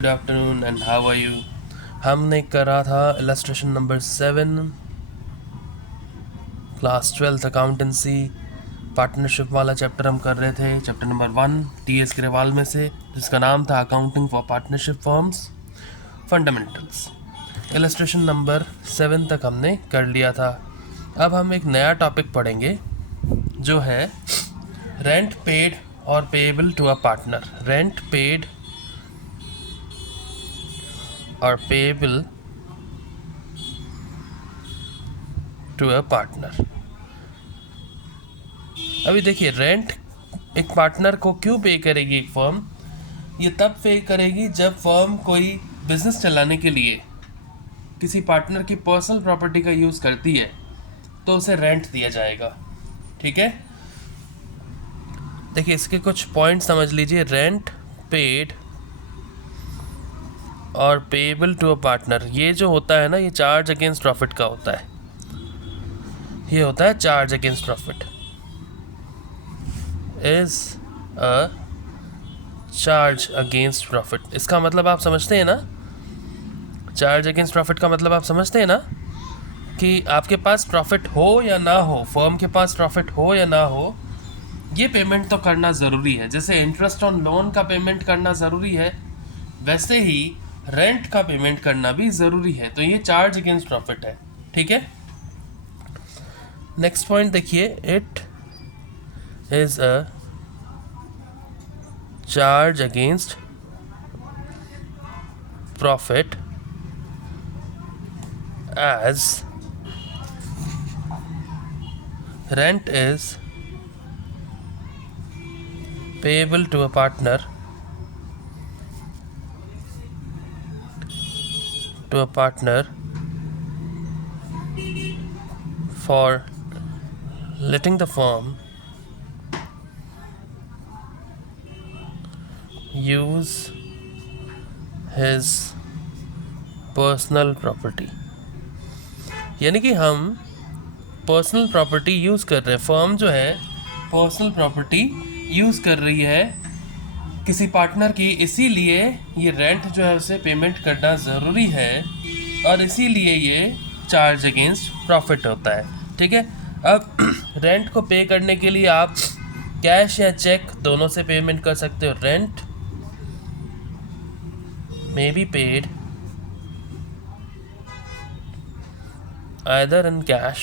Good afternoon and how are you. हमने करा था illustration number 7 class 12th accountancy partnership वाला चैप्टर हम कर रहे थे। Chapter number 1 T.S.. ग्रेवाल में से, जिसका नाम था accounting for partnership firms fundamentals. Illustration number 7 तक हमने कर लिया था। अब हम एक नया टॉपिक पढ़ेंगे जो है रेंट पेड और payable to a partner. Rent paid और पेएबल टू अ पार्टनर। अभी देखिए, रेंट एक पार्टनर को क्यों पे करेगी एक फर्म? ये तब पे करेगी जब फर्म कोई बिजनेस चलाने के लिए किसी पार्टनर की पर्सनल प्रॉपर्टी का यूज़ करती है तो उसे रेंट दिया जाएगा। ठीक है, देखिए इसके कुछ पॉइंट समझ लीजिए। रेंट पेड और पेएबल टू अ पार्टनर, ये जो होता है ना, ये चार्ज अगेंस्ट प्रॉफिट का होता है। ये होता है charge against profit, is a charge against profit. इसका मतलब आप समझते हैं ना, चार्ज अगेंस्ट प्रॉफिट का मतलब आप समझते हैं ना कि आपके पास प्रॉफिट हो या ना हो, फर्म के पास प्रॉफिट हो या ना हो, ये पेमेंट तो करना ज़रूरी है। जैसे इंटरेस्ट ऑन लोन का पेमेंट करना ज़रूरी है, वैसे ही रेंट का पेमेंट करना भी ज़रूरी है। तो ये चार्ज अगेंस्ट प्रॉफिट है। ठीक है, नेक्स्ट पॉइंट देखिए, it is a charge against profit as rent is payable to a partner for letting the firm use his personal property। यानी कि हम पर्सनल प्रॉपर्टी यूज़ कर रहे हैं, फर्म जो है पर्सनल प्रॉपर्टी यूज़ कर रही है किसी पार्टनर की, इसीलिए ये रेंट जो है उसे पेमेंट करना ज़रूरी है और इसीलिए ये चार्ज अगेंस्ट प्रॉफिट होता है। ठीक है, अब रेंट को पे करने के लिए आप कैश या चेक दोनों से पेमेंट कर सकते हो। Rent may be paid either in cash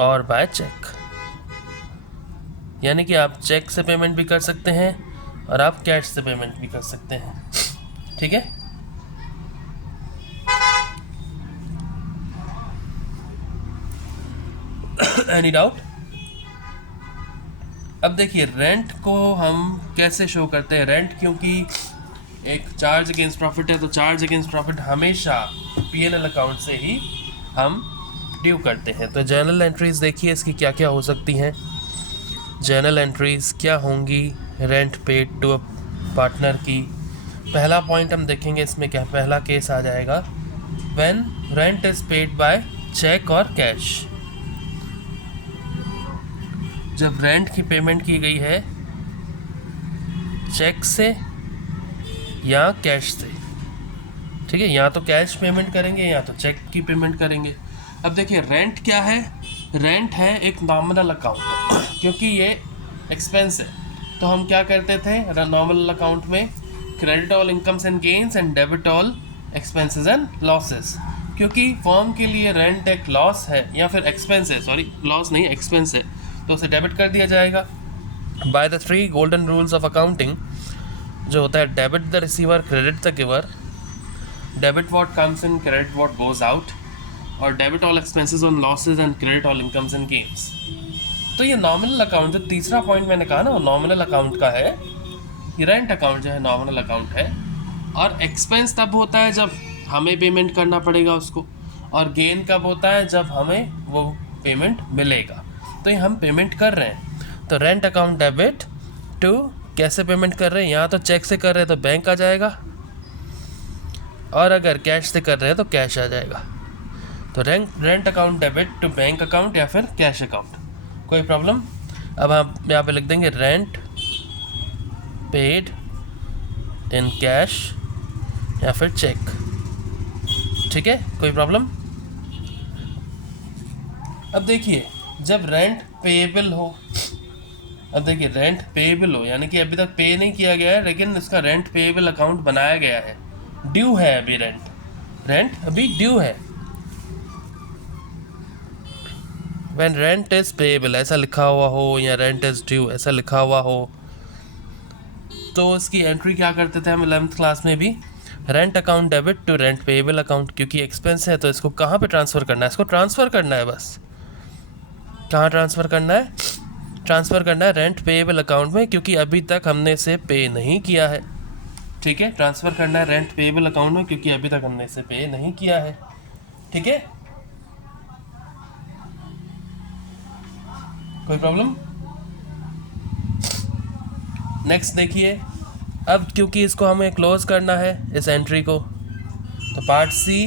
और बाय चेक। यानी कि आप चेक से पेमेंट भी कर सकते हैं और आप कैश से पेमेंट भी कर सकते हैं। ठीक है, एनी डाउट? अब देखिए, रेंट को हम कैसे शो करते हैं। रेंट क्योंकि एक चार्ज अगेंस्ट प्रॉफिट है, तो चार्ज अगेंस्ट प्रॉफिट हमेशा पीएनएल अकाउंट से ही हम ड्यू करते हैं। तो जर्नल एंट्रीज देखिए इसकी क्या क्या हो सकती हैं। जर्नल एंट्रीज क्या होंगी rent paid to a partner की? पहला पॉइंट हम देखेंगे इसमें क्या, पहला केस आ जाएगा when rent is paid by cheque और कैश। जब रेंट की पेमेंट की गई है चेक से या कैश से। ठीक है, या तो कैश पेमेंट करेंगे या तो चेक की पेमेंट करेंगे। अब देखिए, रेंट क्या है? रेंट है एक नॉमिनल अकाउंट क्योंकि ये एक्सपेंस है, तो हम क्या करते थे नॉमिनल अकाउंट में? Credit all incomes and gains and debit all expenses and losses. क्योंकि फर्म के लिए रेंट एक लॉस है या फिर एक्सपेंस है, सॉरी लॉस नहीं एक्सपेंस है, तो उसे डेबिट कर दिया जाएगा। By the 3 golden rules of accounting जो होता है debit the receiver, credit the giver, debit what comes in, credit what goes out, और debit all expenses on losses and credit all incomes and gains. तो ये nominal account, जो तीसरा point मैंने कहा ना, वो नॉमिनल अकाउंट का है। ये रेंट अकाउंट जो है नॉमिनल अकाउंट है, और एक्सपेंस तब होता है जब हमें पेमेंट करना पड़ेगा उसको, और गेन कब होता है जब हमें वो पेमेंट मिलेगा। तो ये हम पेमेंट कर रहे हैं, तो रेंट अकाउंट डेबिट टू, कैसे पेमेंट कर रहे हैं? यहाँ तो चेक से कर रहे हैं तो बैंक आ जाएगा, और अगर कैश से कर रहे हैं तो कैश आ जाएगा। तो rent account debit to bank account या फिर कैश अकाउंट, कोई प्रॉब्लम? अब आप यहाँ पे लिख देंगे रेंट पेड इन कैश या फिर चेक। ठीक है, कोई प्रॉब्लम? अब देखिए, जब रेंट पेएबल हो, अब देखिए रेंट पेएबल हो यानी कि अभी तक पे नहीं किया गया है लेकिन इसका रेंट पेएबल अकाउंट बनाया गया है, ड्यू है अभी रेंट अभी ड्यू है। व्हेन रेंट इज पेएबल ऐसा लिखा हुआ हो या रेंट इज ड्यू ऐसा लिखा हुआ हो तो इसकी एंट्री क्या करते थे हम 11th क्लास में भी, rent account debit to rent payable account. क्योंकि एक्सपेंस है तो इसको कहाँ पे ट्रांसफ़र करना है, इसको ट्रांसफ़र करना है बस। कहाँ ट्रांसफ़र करना है? ट्रांसफ़र करना है रेंट पेएबल अकाउंट में, क्योंकि अभी तक हमने इसे पे नहीं किया है। ठीक है, ट्रांसफ़र करना है रेंट पेएबल अकाउंट में क्योंकि अभी तक हमने इसे पे नहीं किया है। ठीक है, कोई प्रॉब्लम? नेक्स्ट देखिए, अब क्योंकि इसको हमें क्लोज करना है इस एंट्री को, तो पार्ट सी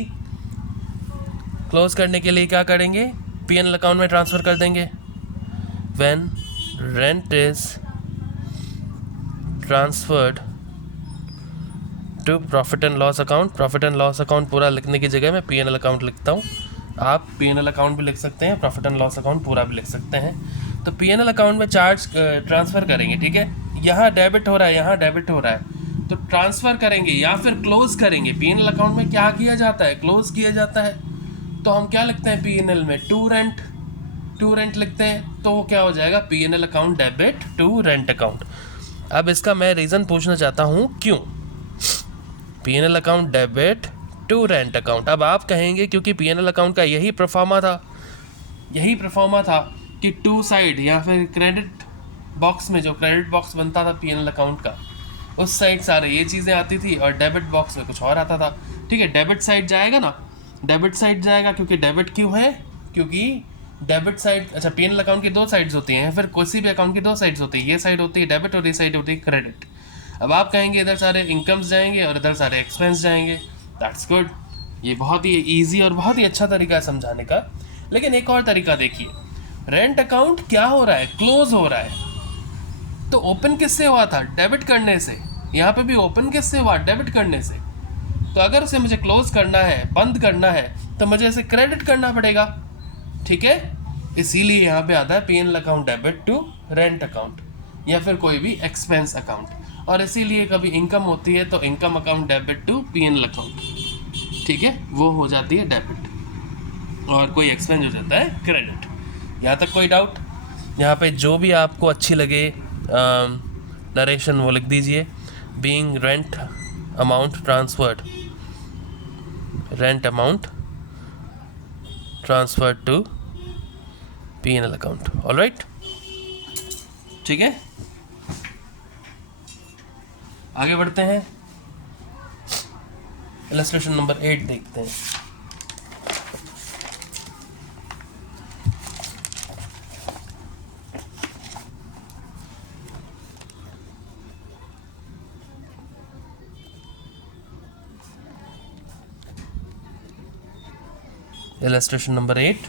क्लोज करने के लिए क्या करेंगे, पीएनएल अकाउंट में ट्रांसफ़र कर देंगे। When rent is transferred to profit and loss account, profit and loss account पूरा लिखने की जगह मैं पीएनएल अकाउंट लिखता हूँ। आप पीएनएल अकाउंट भी लिख सकते हैं, प्रॉफिट एंड लॉस अकाउंट पूरा भी लिख सकते हैं। तो पीएनएल अकाउंट में चार्ज ट्रांसफ़र करेंगे। ठीक है, यहाँ डेबिट हो रहा है, यहाँ डेबिट हो रहा है, तो ट्रांसफ़र करेंगे या फिर क्लोज करेंगे। पीएनएल अकाउंट में क्या किया जाता है, क्लोज किया जाता है। तो हम क्या लिखते हैं पीएनएल में, टू रेंट लिखते हैं, तो वो क्या हो जाएगा, PNL account debit to rent account. अब इसका मैं रीज़न पूछना चाहता हूँ, क्यों PNL account debit to rent account? अब आप कहेंगे क्योंकि पीएनएल अकाउंट का यही परफॉर्मा था कि टू साइड या फिर क्रेडिट बॉक्स में जो क्रेडिट बॉक्स बनता था पीएनएल अकाउंट का, उस साइड सारे ये चीज़ें आती थी और डेबिट बॉक्स में कुछ और आता था। ठीक है, डेबिट साइड जाएगा ना, डेबिट साइड जाएगा। क्योंकि डेबिट क्यों है, क्योंकि डेबिट साइड, अच्छा पीएनएल अकाउंट की दो साइड्स होती हैं, फिर किसी भी अकाउंट की दो साइड्स होती है, ये साइड होती है डेबिट और ये साइड होती है क्रेडिट। अब आप कहेंगे इधर सारे इनकम्स जाएंगे और इधर सारे एक्सपेंस जाएंगे, दैट्स गुड। ये बहुत ही ईजी और बहुत ही अच्छा तरीका है समझाने का। लेकिन एक और तरीका देखिए, रेंट अकाउंट क्या हो रहा है, क्लोज हो रहा है, तो ओपन किससे हुआ था, डेबिट करने से। यहाँ पे भी ओपन किससे हुआ, डेबिट करने से। तो अगर उसे मुझे क्लोज करना है, बंद करना है, तो मुझे इसे क्रेडिट करना पड़ेगा। ठीक है, इसीलिए यहाँ पे आता है PNL account debit to rent account या फिर कोई भी एक्सपेंस अकाउंट। और इसीलिए कभी इनकम होती है तो income account debit to PNL account. ठीक है, वो हो जाती है डेबिट और कोई एक्सपेंस हो जाता है क्रेडिट। यहाँ तक कोई डाउट? यहाँ पे जो भी आपको अच्छी लगे नरेशन वो लिख दीजिए। Being rent amount transferred, rent amount transferred to PNL account. Alright, ठीक है, आगे बढ़ते हैं। इलस्ट्रेशन नंबर 8 देखते हैं। इलस्ट्रेशन नंबर 8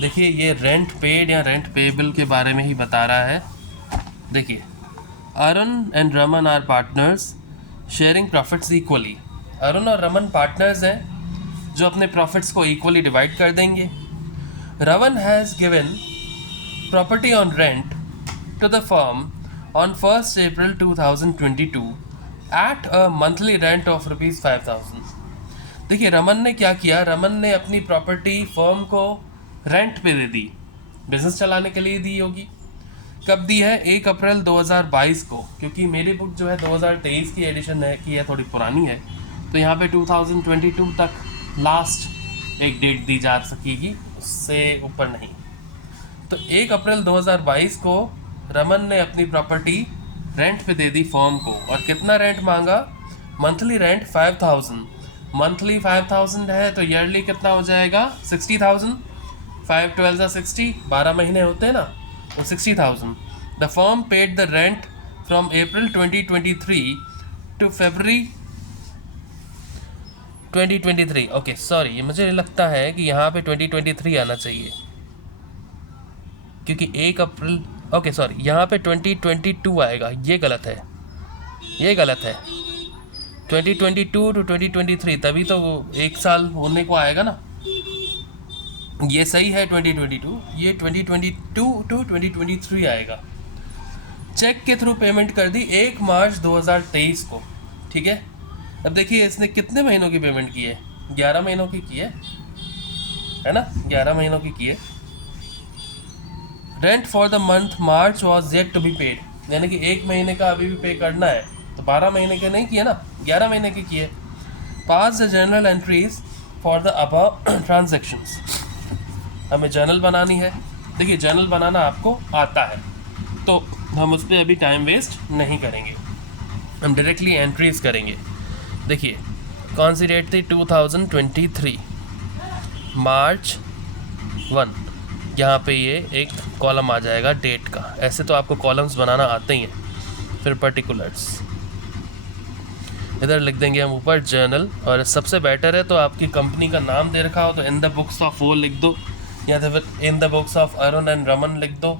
देखिए, ये रेंट पेड या रेंट पेएबल के बारे में ही बता रहा है। देखिए, Arun and Raman are partners sharing profits equally. Arun और रमन पार्टनर्स हैं जो अपने प्रॉफिट्स को इक्वली डिवाइड कर देंगे। Raman has given property on rent to the firm on 1 April 2022 at a monthly rent of ₹5,000। देखिए, रमन ने क्या किया, रमन ने अपनी प्रॉपर्टी फर्म को रेंट पे दे दी, बिजनेस चलाने के लिए दी होगी। कब दी है, 1 अप्रैल 2022 को, क्योंकि मेरी बुक जो है 2023 की एडिशन है की है, थोड़ी पुरानी है, तो यहाँ पे 2022 तक लास्ट एक डेट दी जा सकेगी, उससे ऊपर नहीं। तो 1 अप्रैल 2022 को रमन ने अपनी प्रॉपर्टी रेंट पे दे दी फर्म को, और कितना रेंट मांगा, मंथली रेंट 5,000। मंथली 5,000 है तो ईयरली कितना हो जाएगा, 60,000। 5 12 60, 12 महीने होते हैं ना, तो 60,000। The firm paid the rent from April 2023 to February 2023। Okay sorry, ये मुझे लगता है कि यहाँ पे 2023 आना चाहिए, क्योंकि 1 अप्रैल, ओके सॉरी, यहाँ पे 2022 आएगा, ये गलत है। ये गलत है। 2022 टू 2023, तभी तो वो 1 साल होने को आएगा ना। ये सही है 2022, ये 2022 टू 2023 आएगा। चेक के थ्रू पेमेंट कर दी 1 मार्च 2023 को, ठीक है। अब देखिए इसने कितने महीनों की पेमेंट की है, 11 महीनों की है ना, 11 महीनों की है। Rent for the month March was yet to be paid, यानी कि 1 महीने का अभी भी पे करना है, तो 12 महीने के नहीं किए ना, 11 महीने की है। Pass the journal entries for the above transactions, हमें जर्नल बनानी है। देखिए जर्नल बनाना आपको आता है, तो हम उस पर अभी टाइम वेस्ट नहीं करेंगे, हम डायरेक्टली एंट्रीज करेंगे। देखिए कौन सी डेट थी, 2023 मार्च 1, यहाँ पे ये एक कॉलम आ जाएगा डेट का। ऐसे तो आपको कॉलम्स बनाना आते ही हैं। फिर पर्टिकुलर्स इधर लिख देंगे हम ऊपर जर्नल, और सबसे बेटर है तो आपकी कंपनी का नाम दे रखा हो तो इन द बुक्स ऑफ वो लिख दो, या तो फिर in the books of Arun and Raman लिख दो,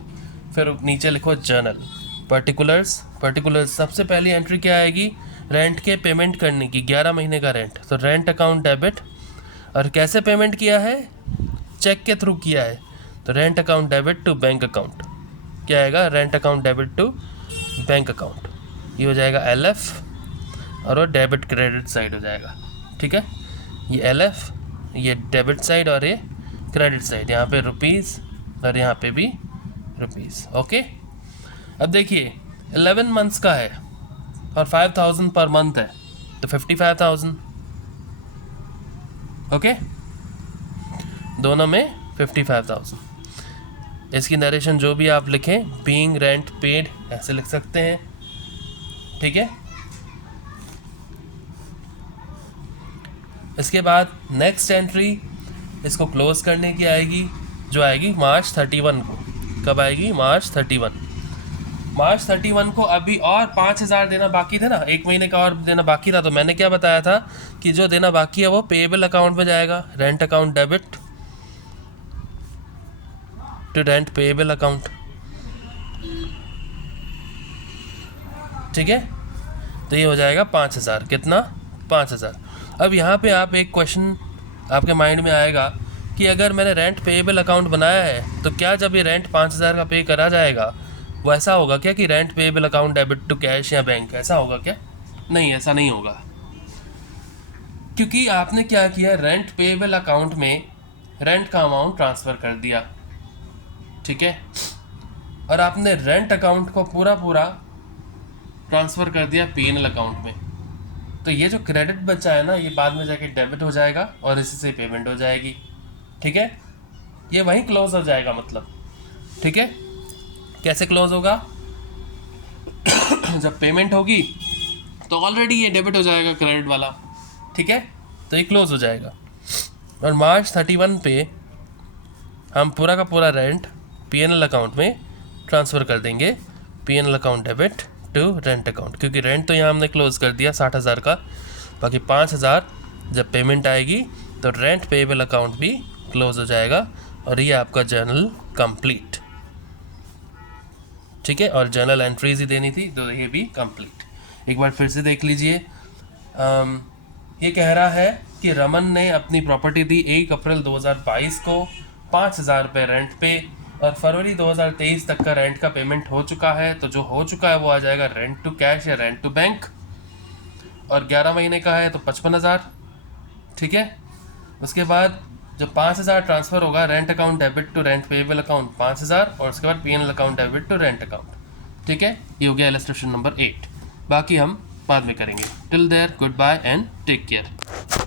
फिर नीचे लिखो जर्नल। पर्टिकुलर्स सबसे पहली एंट्री क्या आएगी, रेंट के पेमेंट करने की, 11 महीने का रेंट, तो रेंट अकाउंट डेबिट। और कैसे पेमेंट किया है, चेक के थ्रू किया है, तो rent account debit to bank account, क्या आएगा, rent account debit to bank account, ये हो जाएगा LF, और वो डेबिट क्रेडिट साइड हो जाएगा, ठीक है। ये LF, ये डेबिट साइड और ये क्रेडिट साइड, यहाँ पे रुपीज़ और यहाँ पे भी रुपीज़, ओके। अब देखिए 11 मंथ्स का है और 5000 पर मंथ है, तो 55,000, ओके, दोनों में 55,000। इसकी नरेशन जो भी आप लिखें, बीइंग रेंट पेड ऐसे लिख सकते हैं, ठीक है। इसके बाद नेक्स्ट एंट्री इसको क्लोज करने की आएगी, जो आएगी मार्च 31 को। कब आएगी, मार्च 31। मार्च 31 को अभी और 5,000 देना बाकी थे ना, 1 महीने का और देना बाकी था, तो मैंने क्या बताया था कि जो देना बाकी है वो पेएबल अकाउंट में जाएगा, rent account debit to rent payable account, ठीक है। तो ये हो जाएगा 5,000, कितना, 5,000। अब यहाँ पे आप एक क्वेश्चन आपके माइंड में आएगा कि अगर मैंने रेंट पेएबल अकाउंट बनाया है तो क्या जब ये रेंट 5,000 का पे करा जाएगा वो ऐसा होगा क्या कि rent payable account debit to cash या बैंक, ऐसा होगा क्या? नहीं, ऐसा नहीं होगा, क्योंकि आपने क्या किया, रेंट पेएबल अकाउंट में रेंट का अमाउंट ट्रांसफ़र कर दिया, ठीक है, और आपने रेंट अकाउंट को पूरा ट्रांसफ़र कर दिया पीएनएल अकाउंट में। तो ये जो क्रेडिट बचा है ना, ये बाद में जाके डेबिट हो जाएगा और इसी से पेमेंट हो जाएगी, ठीक है। ये वहीं क्लोज हो जाएगा मतलब, ठीक है। कैसे क्लोज होगा जब पेमेंट होगी तो ऑलरेडी ये डेबिट हो जाएगा क्रेडिट वाला, ठीक है, तो ये क्लोज हो जाएगा। और मार्च 31 पे हम पूरा का पूरा रेंट पीएनएल अकाउंट में ट्रांसफ़र कर देंगे, PNL account debit to rent account, क्योंकि रेंट तो यहाँ हमने क्लोज कर दिया 60,000 का, बाकी 5,000 जब पेमेंट आएगी तो रेंट पेएबल अकाउंट भी क्लोज हो जाएगा, और ये आपका जर्नल कंप्लीट, ठीक है। और जर्नल एंट्रीज ही देनी थी, तो ये भी कंप्लीट। एक बार फिर से देख लीजिए, ये कह रहा है कि रमन ने अपनी प्रॉपर्टी दी 1 अप्रैल 2022 को 5,000 रुपये रेंट पे, और फरवरी 2023 तक का रेंट का पेमेंट हो चुका है, तो जो हो चुका है वो आ जाएगा रेंट टू कैश या रेंट टू बैंक, और 11 महीने का है तो 55,000, ठीक है। उसके बाद जब 5,000 ट्रांसफ़र होगा, rent account debit to rent payable account 5,000, और उसके बाद PNL account debit to rent account, ठीक है। ये हो गया इलस्ट्रेशन नंबर 8, बाकी हम बाद में करेंगे। Till there good bye and take care.